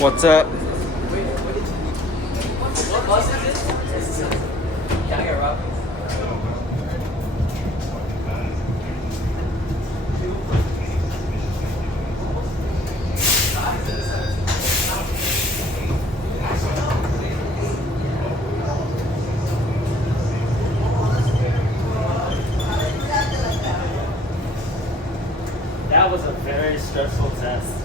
What's up? What bus is this? Can I get Rob? That was a very stressful test.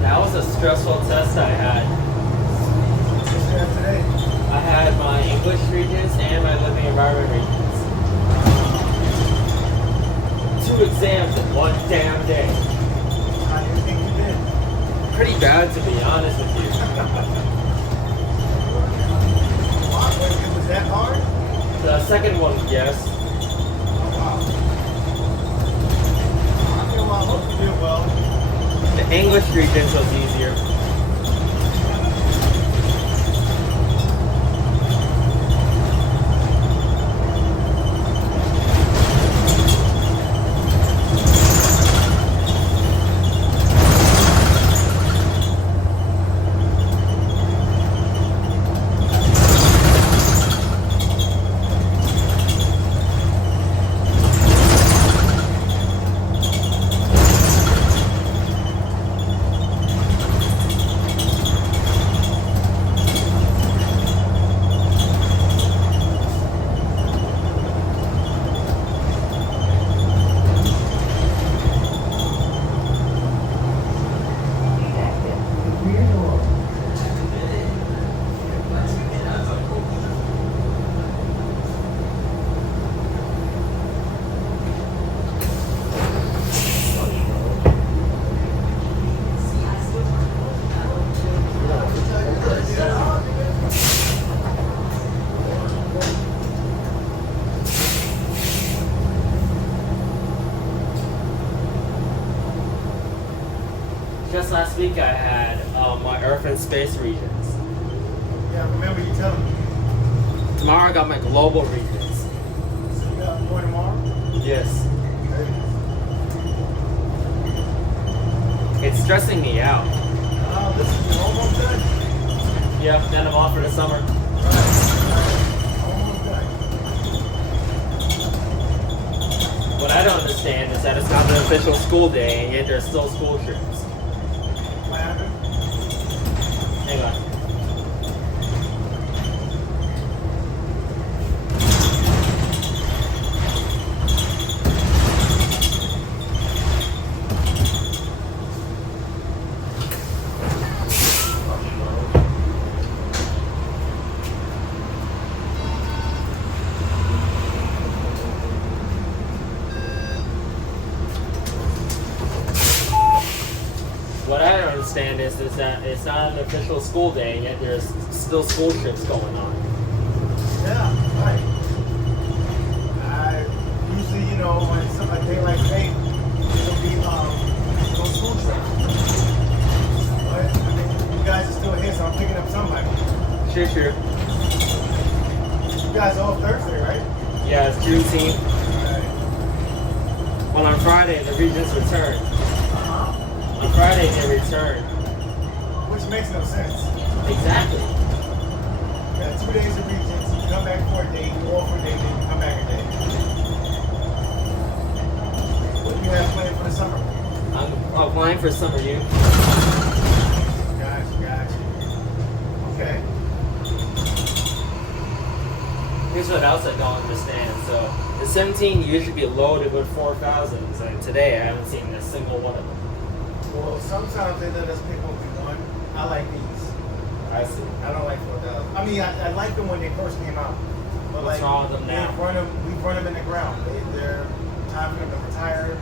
That was a stressful test I had. I had my English regents and my living environment regents. 2 exams in one damn day. How do you think you did? Pretty bad, to be honest with you. Was that hard? The second one, yes. Oh, wow. I hope you did well. The English regents was easier. Just last week I had my Earth and Space regions. Yeah, I remember you telling me. Tomorrow I got my global regions. So you got more tomorrow? Yes. It's stressing me out. Oh, this is almost done? Yep, then I'm off for the summer. Almost done. What I don't understand is that it's not an official school day and yet there's still school trips. What happened? Hang on. What I don't understand is that it's not an official school day, and yet there's still school trips going on. Yeah, right. Usually, you know, when it's something like daylight saving, it'll be no school trip. But I mean, you guys are still here, so I'm picking up somebody. True, true. You guys off Thursday, right? Yeah, it's Q17. Alright. Well, on Friday, the regions return. Uh-huh. On Friday, they return. Which makes no sense. Exactly. You got 2 days of Regents, you come back for a day, you off for a day, then you come back a day. What do you have planned for the summer? I'm applying for summer youth. Gotcha. Okay. Here's what else I don't understand. So, the 17 usually be loaded with 4,000s, and today I haven't seen a single one of them. Well, sometimes they let us pick what we want. I like these. I see. I don't like 4,000. I mean, I like them when they first came out. But What's wrong with them now? We run them in the ground. They're time for them to retire.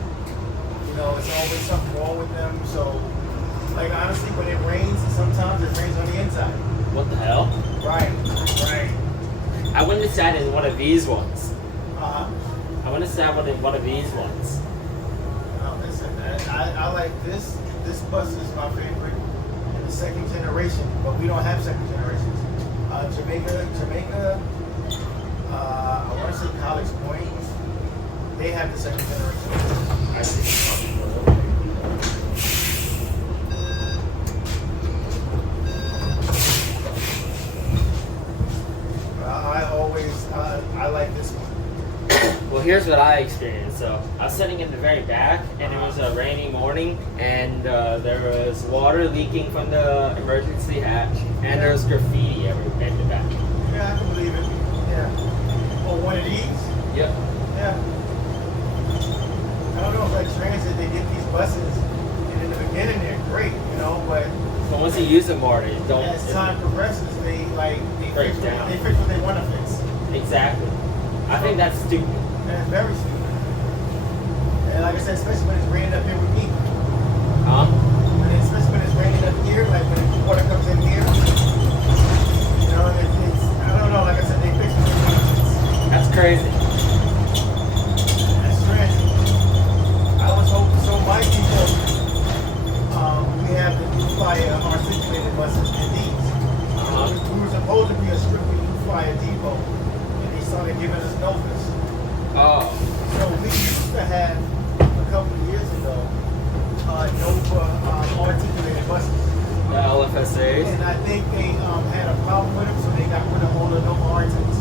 You know, it's always something wrong with them. So, like, honestly, when it rains, sometimes it rains on the inside. What the hell? Right. I wouldn't have sat in one of these ones. Uh-huh. I wouldn't have sat in one of these ones. Listen, I like this. This bus is my favorite in the second generation, but we don't have second generations. Jamaica, I want to say College Point, they have the second generation. I see. I like this one. Well, here's what I experienced. So I was sitting in the very back, and it was a rainy morning, and there was water leaking from the emergency hatch, and there was graffiti everywhere in the back. Yeah, I can believe it. Yeah. Oh, one of these? Yep. Yeah. I don't know if like transit, they get these buses, and in the beginning they're great, you know, but But once you use them more, they don't. as time progresses, they Break fix down. They fix what they want to fix. Exactly. I think that's stupid. And it's very stupid. And like I said, especially when it's raining up here with me. Huh? Especially when it's raining up here, like when the water comes in here. You know, it's I don't know, like I said, they fix what they want to fix. That's crazy. That's transit. I was hoping so my people, we have the new flyer articulated buses in these. We were supposed to be a strictly new flyer depot, and they started giving us Novas. Oh. So we used to have a couple of years ago Nova articulated buses. The LFSAs. And I think they had a problem with them, so they got rid of all the Nova Arctics.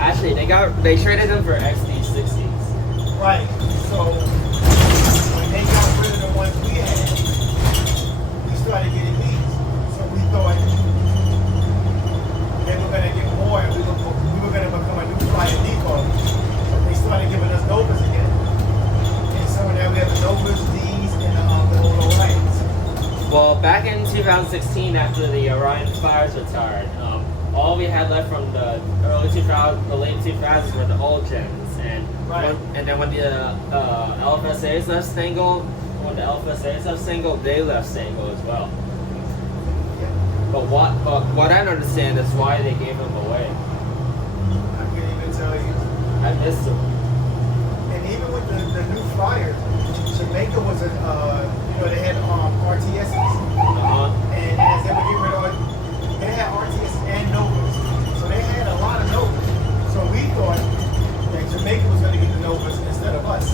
Actually, they traded them for XD60s. Right. So when they got rid of the ones we had, we started getting these. So we thought they were going to get more, and we were going to become a new flyer depot. But they started giving us Novas again. And so now we have the Novas, these, and the old Orions. Well, back in 2016, after the Orion Flyers retired, all we had left from the early 2000s, the late 2000s were the old gens, and and then when the LFSAs left single, they left single as well. But what I don't understand is why they gave them away. I can't even tell you. I missed them. And even with the new flyers, Jamaica was they had RTSs. And as they were getting rid of it, they had RTS and Novas. So they had a lot of Novas. So we thought that Jamaica was going to get the Novas instead of us.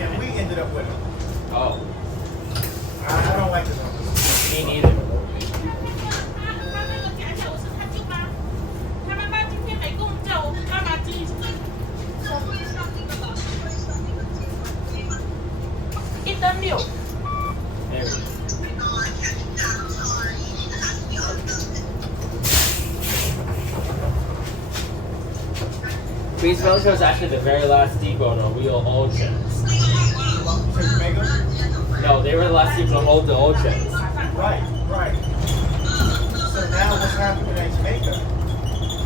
And we ended up with them. Oh. I don't like the Novas. Me neither. Milk. There we go. Queensville was actually the very last depot to wheel old gens. Jamaica? No, they were the last depot to hold the old gens. Right. So now what's happening at Jamaica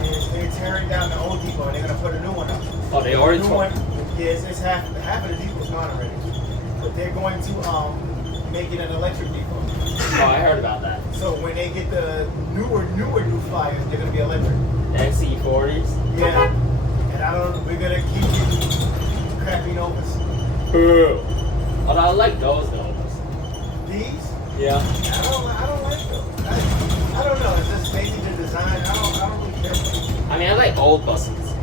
is they're tearing down the old depot and they're going to put a new one up. Oh, they already tore it? Yes, it's half of the depot's gone already. But they're going to make it an electric depot. Oh, I heard about that. So when they get the newer new flyers, they're going to be electric. XC40s? Yeah. And we're going to keep getting crappy Novas. Boo. Although I like those Novas. These? Yeah. I don't like them. I don't know. It's just maybe the design. old buses.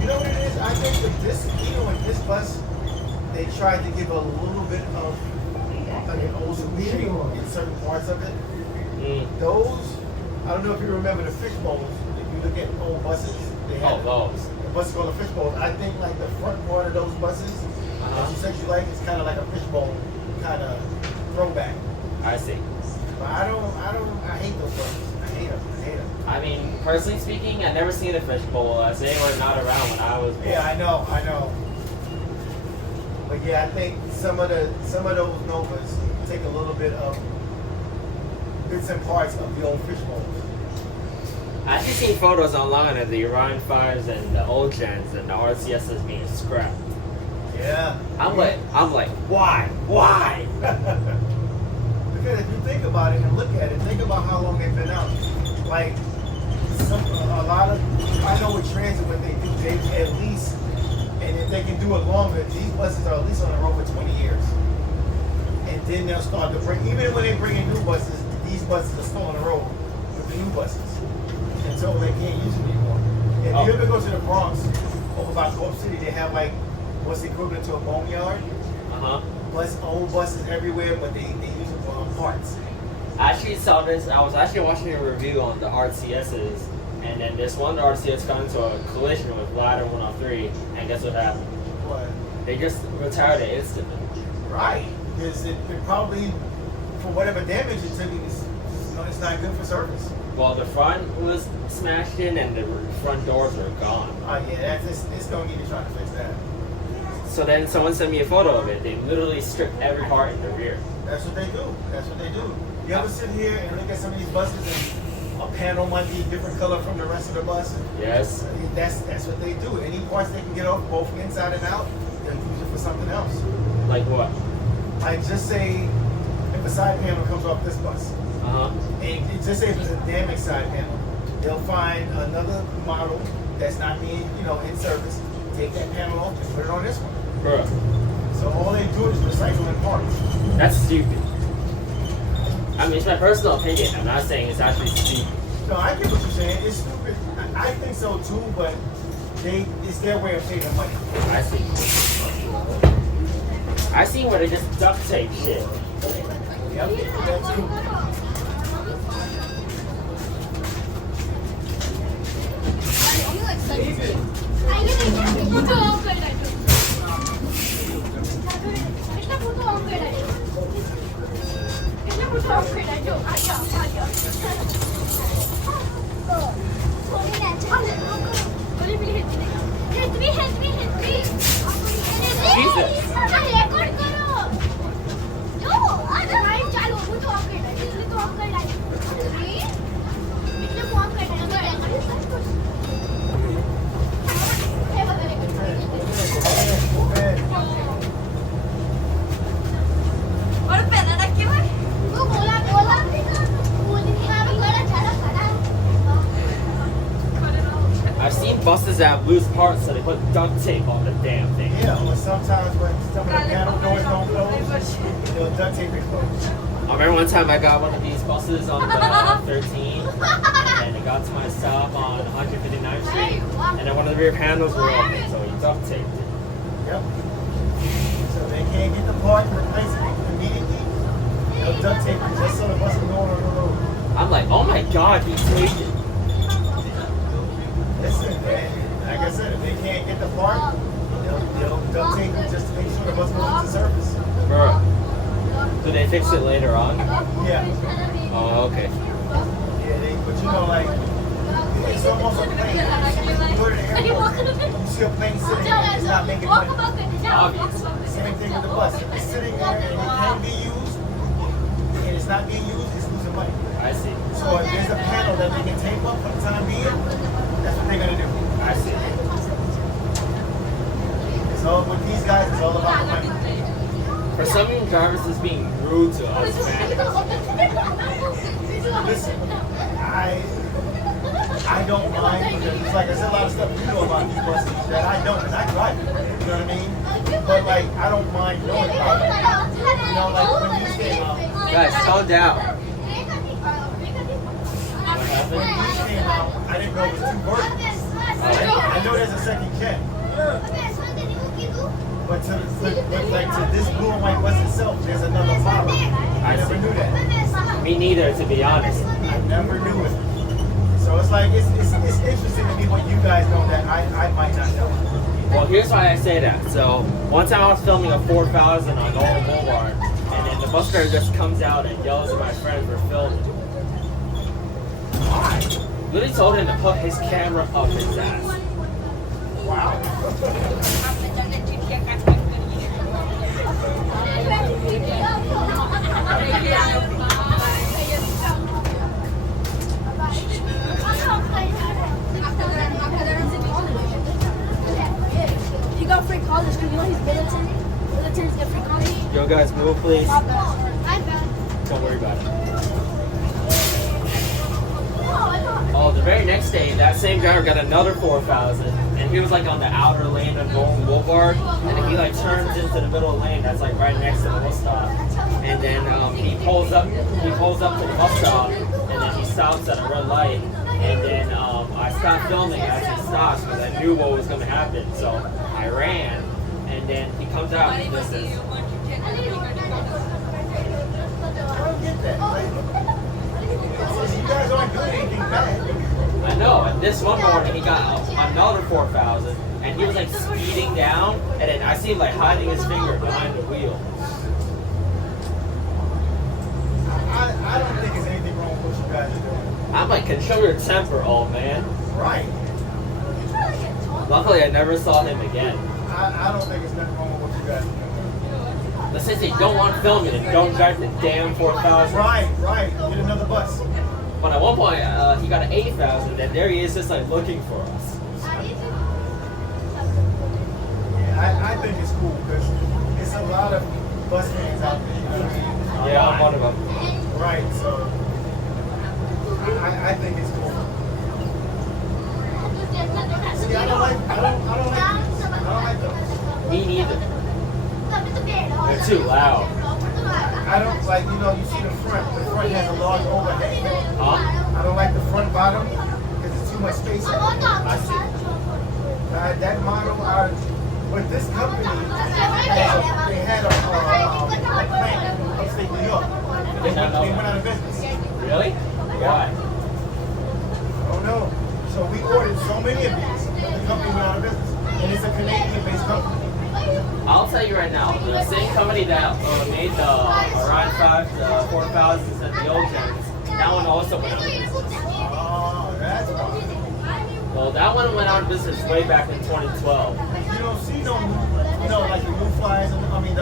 You know what it is? I think with this, even with this bus, they tried to give a little bit of like an old school shape in certain parts of it. Those, I don't know if you remember the fish bowls. If you look at old buses, they have those. the buses called the fish bowls. I think like the front part of those buses, that you said you like, is kind of like a fish bowl kind of throwback. I see. But I hate those buses. I hate them. I mean, personally speaking, I never seen a fish bowl as they were not around when I was born. Yeah, I know. But yeah, I think some of those Novas take a little bit of bits and parts of the old fish bowls. I actually seen photos online of the Orion 5s and the old gens and the RCSs being scrapped. Yeah. I'm like, why? Because if you think about it and look at it, think about how long they've been out. Like, a lot of, I know with transit what they do, they at least, and if they can do it longer, these buses are at least on the road for 20 years. And then they'll start to bring, even when they bring in new buses, these buses are still on the road with the new buses. Until they can't use them anymore. If you ever go to the Bronx, over by Co-op City, they have like, what's equivalent to a boneyard? Old buses everywhere, but they use them for parts. I actually saw this. I was actually watching a review on the RCSs, and then this one RCS got into a collision with Ladder 103, and guess what happened? What? They just retired it instantly. Right. Because it probably, for whatever damage it took, it's not good for service. Well, the front was smashed in, and the front doors were gone. Oh yeah, it's going to need to try to fix that. So then someone sent me a photo of it. They literally stripped every part in the rear. That's what they do. You ever sit here and look at some of these buses and a panel might be a different color from the rest of the bus? Yes. That's what they do. Any parts they can get off, both inside and out, they'll use it for something else. Like what? Like just say if a side panel comes off this bus. And just say if it's a damaged side panel, they'll find another model that's not being, in service, take that panel off and put it on this one. Bruh. So all they do is recycling parts. That's stupid. I mean, it's my personal opinion. I'm not saying it's actually stupid. No, I get what you're saying. It's stupid. I think so too, but it's their way of saving money. I see. I seen where they just duct tape shit. Yep, that's true. I've seen buses that have loose parts, so they put duct tape on the damn thing. Yeah, or sometimes when some of the panel doors don't close, they'll duct tape it closed. I remember one time I got one of these buses on the 13, and it got to my stop on 159th Street, and then one of the rear panels were open, so he duct taped it. Yep. So they can't get the part and replace it immediately. They'll duct tape it just so the bus can go on the road. I'm like, oh my god, he taped it. Listen, man, like I said, if they can't get the part, they'll duct tape it just to make sure the bus goes into service. Bruh. Do they fix it later on? Yeah. Oh, okay. Yeah, but like, it's almost a plane. You go to the airport, you see a plane sitting there, it's not making money. Obviously. Same thing with the bus. If it's sitting there and it can be used, and it's not being used, it's losing money. I see. So if there's a panel that they can tape up for the time being, that's what they're going to do. I see. So with these guys, it's all about the money. For some drivers, it's being rude to us, man. Listen, I don't mind because it's like I said, a lot of stuff you know about these buses that I don't, and I drive it. You know what I mean? But like, I don't mind knowing about it. You know, like when you say, Guys, calm down. when these came out, I didn't know it was two versions. I know there's a second gen. But to this blue and white bus itself, there's another model. I never knew that. Me neither, to be honest. I never knew it. So it's like, it's interesting to me what you guys know that I might not know. Well, here's why I say that. So, one time I was filming a 4000 on Onboard, and then the bus driver just comes out and yells at my friends for filming. Why? Literally told him to put his camera up his ass. Wow. He got free college because you know he's military. Militaries get free college. Yo guys, move please. My bad. Don't worry about it. Oh, the very next day, that same driver got another 4000, and he was like on the outer lane of Onboard, and then he like turns into the middle lane that's like right next to the bus stop, and then he pulls up to the bus stop, and then he stops at a red light, and then I stopped filming as he stops because I knew what was going to happen, so I ran, and then he comes out and he says, I don't get that. You guys aren't doing anything bad. I know, and this one morning he got another 4000, and he was like speeding down, and then I see him like hiding his finger behind the wheel. I don't think there's anything wrong with what you guys are doing. I'm like, control your temper, old man. Right. Luckily, I never saw him again. I don't think there's nothing wrong with what you guys are doing. Let's say you don't want to film it and don't drive the damn 4000. Right. Get another bus. But at one point, he got an 8000, and there he is just like looking for us. Yeah, I think it's cool because it's a lot of bus fans out there. You know what I mean? Yeah, I'm one of them. Right, so I think it's cool. See, I don't like those. Me neither. They're too loud. I don't like, you see the front. The front has a large overhead. Huh? I don't like the front bottom because it's too much space. I see. That model, but this company, they had a plant in upstate New York. They went out of business. Really? Why? I don't know. So we ordered so many of these, the company went out of business. And it's a Canadian-based company. I'll tell you right now, the same company that made the Orion 5, the 4000s, and the old gens, that one also went out of business. Oh, that's why. Well, that one went out of business way back in 2012. You don't see no new, like the new flyers, the Orions,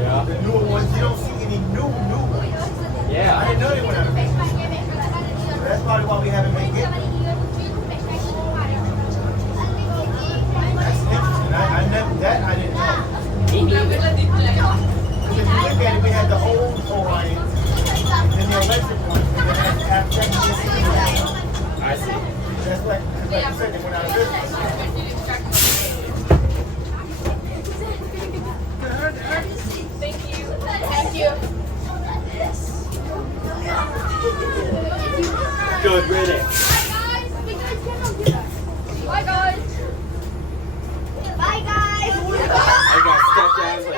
Yeah. the newer ones, you don't see any new ones. Yeah. I didn't know they went out of business. That's probably why we haven't made it. That's interesting. I didn't know. Me neither. Because if you look at it, we had the old Orions, then the electric ones, and then after that, I see. that's like you said, they went out of business. Thank you. Good riddance. Bye guys. Bye guys. I got stuck down with.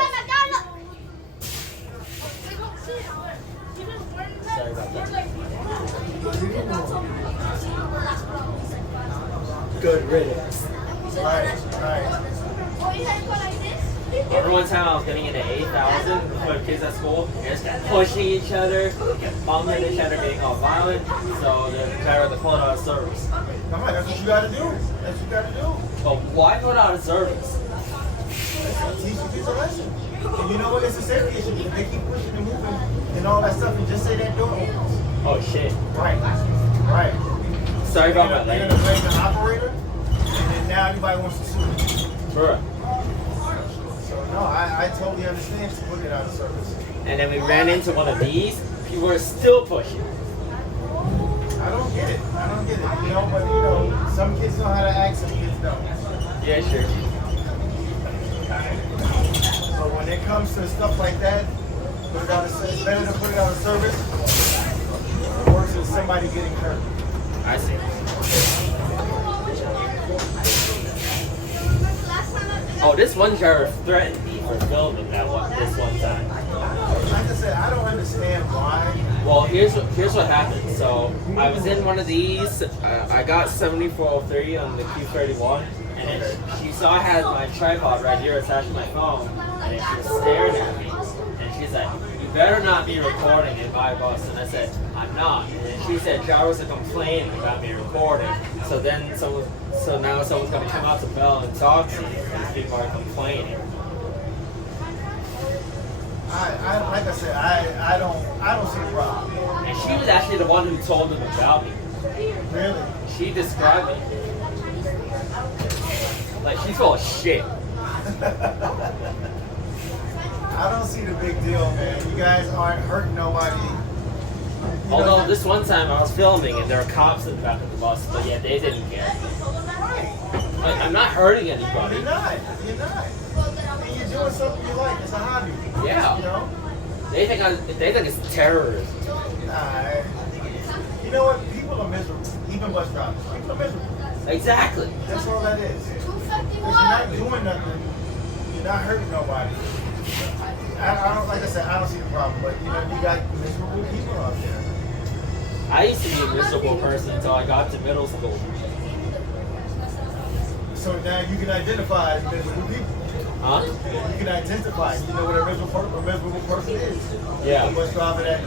Sorry about that. Good riddance. Right. Remember one time I was getting into 8,000 with kids at school, and just kept pushing each other, kept bumping each other, getting all violent, so the driver had to pull it out of service. Come on, that's what you gotta do. That's what you gotta do. But why pull it out of service? Teach the kids a lesson. And you know what? It's a safety issue. If they keep pushing and moving and all that stuff, and just say that door opens. Oh shit. Right. Sorry about my They're language. gonna blame the operator, and then now everybody wants to sue. Bruh. So no, I totally understand to put it out of service. And then we ran into one of these, people were still pushing. I don't get it. But some kids know how to act, some kids don't. Yeah, sure. So when it comes to stuff like that, it's better to put it out of service. It works in somebody getting hurt. I see. Oh, this one driver threatened me for filming this one time. Like I said, I don't understand why. Well, here's what happened. So I was in one of these. I got 7403 on the Q31, and then she saw I had my tripod right here attached to my phone, and then she was staring at me, and she's like, "You better not be recording in my bus." And I said, "I'm not." And then she said drivers are complaining about me recording. So now someone's gonna come out to Bell and talk to me. These people are complaining. Like I said, I don't see the problem. And she was actually the one who told them about me. Really? She described me. Like, she's full of shit. I don't see the big deal, man. You guys aren't hurting nobody. Although this one time I was filming and there were cops in the back of the bus, but yeah, they didn't care. Like, I'm not hurting anybody. You're not. And you're doing something you like. It's a hobby. Yeah. You know? They think it's terrorism. Nah. You know what? People are miserable. Even bus drivers. People are miserable. Exactly. That's all that is. Because you're not doing nothing. You're not hurting nobody. I don't, like I said, I don't see the problem. But you know, you got miserable people out there. I used to be a miserable person until I got to middle school. So now you can identify as miserable people. Huh? You can identify. You know what a miserable person is. Yeah. The bus driver that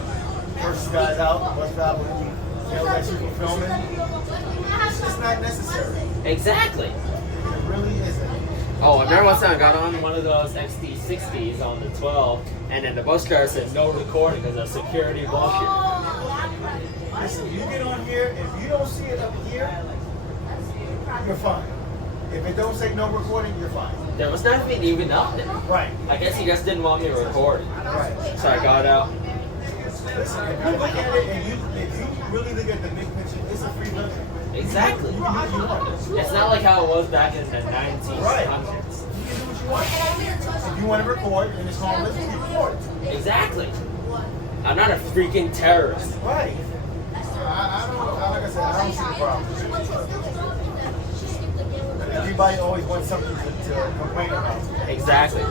curses guys out. The bus driver who yells at you for filming. It's just not necessary. Exactly. It really isn't. Oh, I remember one time I got on one of those XT60s on the 12, and then the bus driver said no recording because of security bullshit. Listen, you get on here, if you don't see it up here, you're fine. If it don't say no recording, you're fine. There was nothing even up there. Right. I guess he just didn't want me to record it. Right. So I got out. Listen, if you look at it and if you really look at the big picture, it's a free country. Exactly. You can do what you want. It's not like how it was back in the 1900s. Right. You can do what you want. If you want to record and it's harmless, you record. Exactly. I'm not a freaking terrorist. Right. I don't, like I said, I don't see the problem. Everybody always wants something to complain about. Exactly.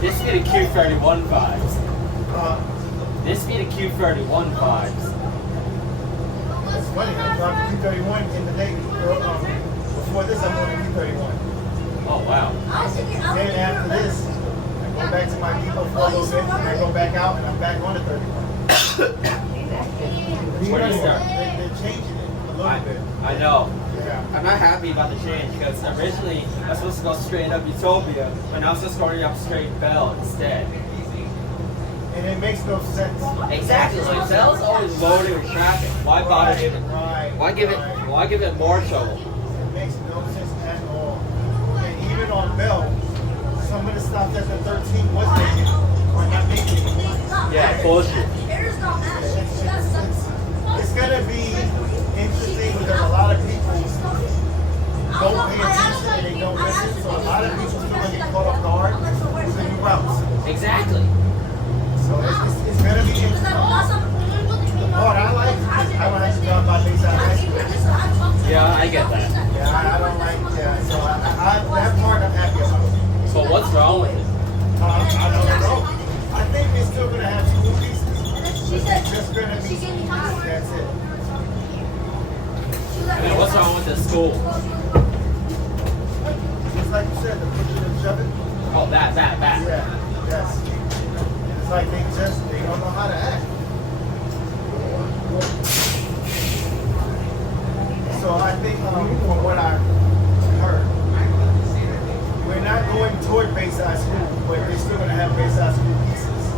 This be the Q31 vibes. This be the Q31 vibes. It's funny, I dropped the Q31 in the day. Before this, I'm on the Q31. Oh wow. Then after this, I go back to my depot for a little bit, and I go back out, and I'm back on the 31. Where do you start? They're changing it a little bit. I know. Yeah. I'm not happy about the change because originally I was supposed to go straight up Utopia, but now I'm just going up straight Bell instead. And it makes no sense. Exactly. Like Bell's always loaded with traffic. Why bother giving? Why give it more trouble? It makes no sense at all. And even on Bell, some of the stops at the 13 was making or not making it. Yeah, bullshit. It's gonna be interesting because a lot of people don't pay attention and they don't listen. So a lot of people still gonna get caught off guard with the new routes. Exactly. So it's gonna be interesting. The part I like is I don't have to drive by Bayside High School. Yeah, I get that. Yeah, I don't like so that part I'm happy about. So what's wrong with it? I don't know. I think they're still gonna have school pieces. But they're just gonna be school pieces. That's it. I mean, what's wrong with the school? Just like you said, the push it and shove it. Oh, that. Yeah, yes. It's like they don't know how to act. So I think from what I heard, we're not going toward Bayside School, but they're still going to have Bayside School pieces.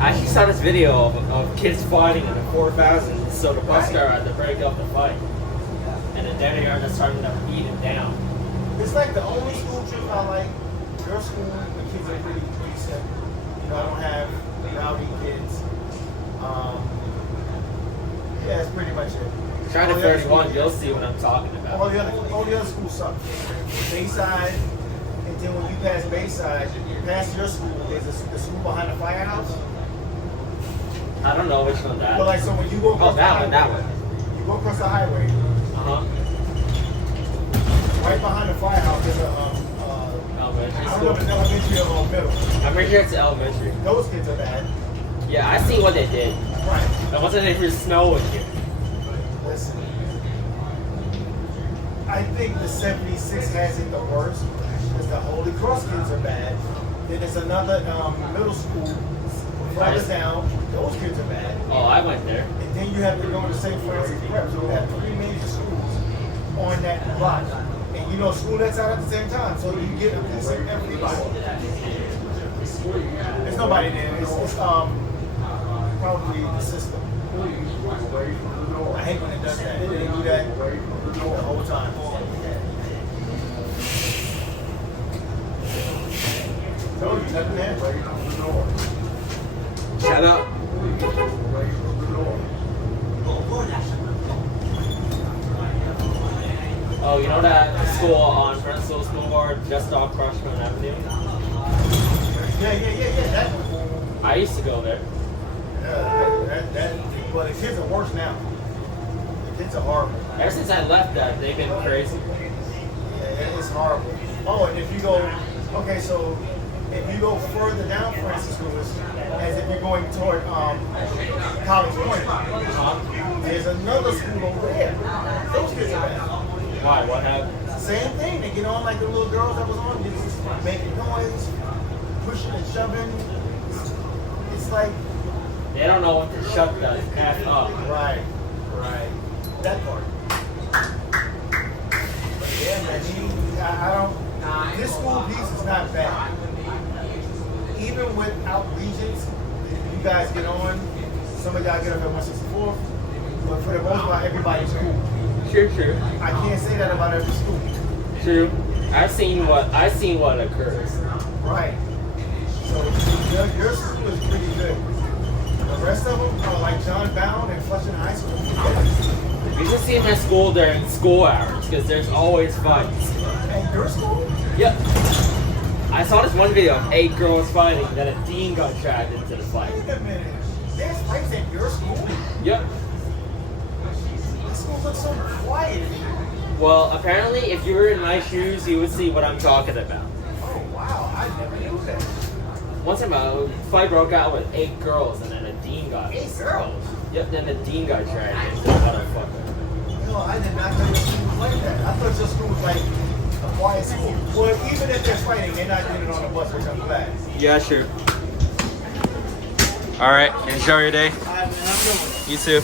I actually saw this video of kids fighting in the 4000s, so the bus car had to break up the fight. And then there they are just starting to beat it down. It's like the only school trip I like. Your school, the kids are pretty decent. You know, I don't have rowdy kids. Yeah, that's pretty much it. Try to 31, you'll see what I'm talking about. All the other schools suck. Bayside, and then when you pass Bayside, past your school, there's the school behind the firehouse. I don't know which one that But is. like, so when you go across the highway, that one. you go across the highway, Uh-huh. right behind the firehouse, there's a Elementary I don't know if school. it's elementary or middle. I'm pretty sure it's elementary. Those kids are bad. Yeah, I see what they did. Right. It wasn't if you're snowing here. Listen. I think the 76 has it the worst because the Holy Cross kids are bad. Then there's another middle school further down. Those kids are bad. Oh, I went there. And then you have to go to St. Francis Prep. So we have 3 major schools on that block. And you know, school that's out at the same time. So you get a piece of everybody. There's nobody there. It's probably the system. I hate when it does that. They do that the whole time. So you have to Shut up. Oh, you know that school on Brentwood School Board just off Crushman Avenue? Yeah. That one. I used to go there. Well, the kids are worse now. The kids are horrible. Ever since I left that, they've been crazy. Yeah, it's horrible. Oh, and if you go, okay, so if you go further down Francis Lewis, as if you're going toward College Point, there's another school over there. Those kids are bad. Why? What happened? Same thing. They get on like the little girls that was on, just making noise, pushing and shoving. It's like, They don't know what to shut the F up. right. That part. But yeah, man, I don't, this school piece is not bad. Even without Regents, you guys get on, some of y'all get up at 164, but for the most part, everybody's cool. True. I can't say that about every school. True. I've seen what occurs. Right. So your school is pretty good. The rest of them are like John Bound and Flushing High School. You should see my school during school hours because there's always fights. At your school? Yep. I saw this one video of 8 girls fighting, then a dean got dragged into the fight. Wait a minute. There's fights at your school? Yep. This school looks so quiet. Well, apparently, if you were in my shoes, you would see what I'm talking about. Oh wow, I never knew that. Once in a fight broke out with 8 girls, and then a dean got. 8 girls? Yep. Then the dean got dragged into the motherfucker. No, I did not know your school was like that. I thought your school was like a quiet school. Well, even if they're fighting, they're not doing it on the bus, which I'm glad. Yeah, sure. All right. Enjoy your day. All right, man, have a good one. You too.